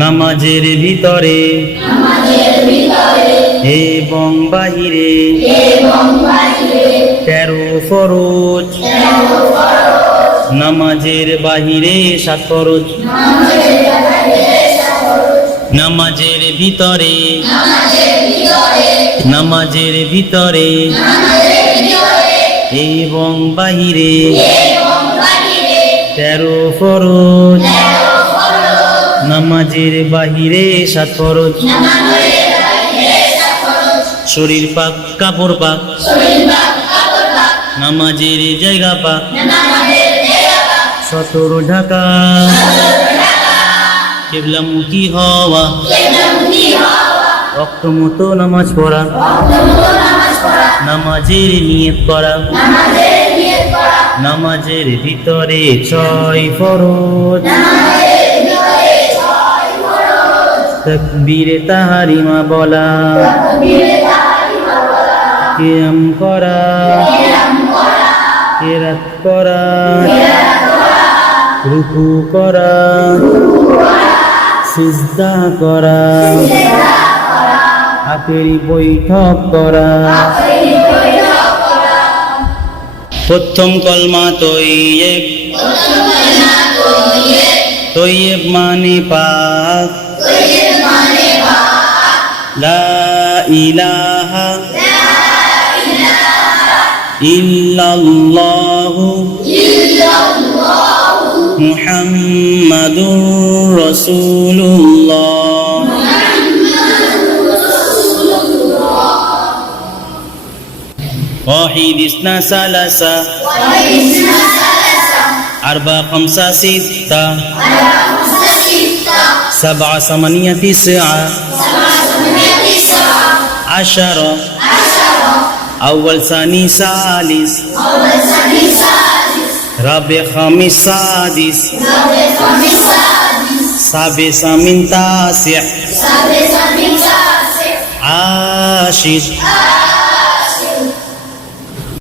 নামাজের ভিতরে এবং বাহিরে 13 ফরজ, নামাজের বাহিরে 7 ফরজ, নামাজের ভিতরে এবং বাহিরে 13 ফরজ, নামাজের বাহিরে 7 ফরজ, শরীর পাক কাপড় পাক, নামাজের জায়গা পাক, সতর ঢাকা, কিবলামুখী হওয়া, ওয়াক্ত মতো নামাজ পড়া, নামাজের নিয়ত করা, নামাজের ভিতরে 6 ফরজ, তাকবীরে তাহরিমা বলা, কিয়াম করা, কিরাত করা, রুকু করা, সিজদা করা, আখেরি বৈঠক করা। প্রথম কলমা তৈয়ব, তৈয়ব মানে পাক, লা ইলাহা ইল্লাল্লাহু মুহাম্মাদুর রাসূলুল্লাহ। واحد اثنان ثلاثة أربعة خمسة ستة سبعة ثمانية تسعة 10 أول ثاني ثالث رابع خامس سادس سابع ثامن تاسع عاشر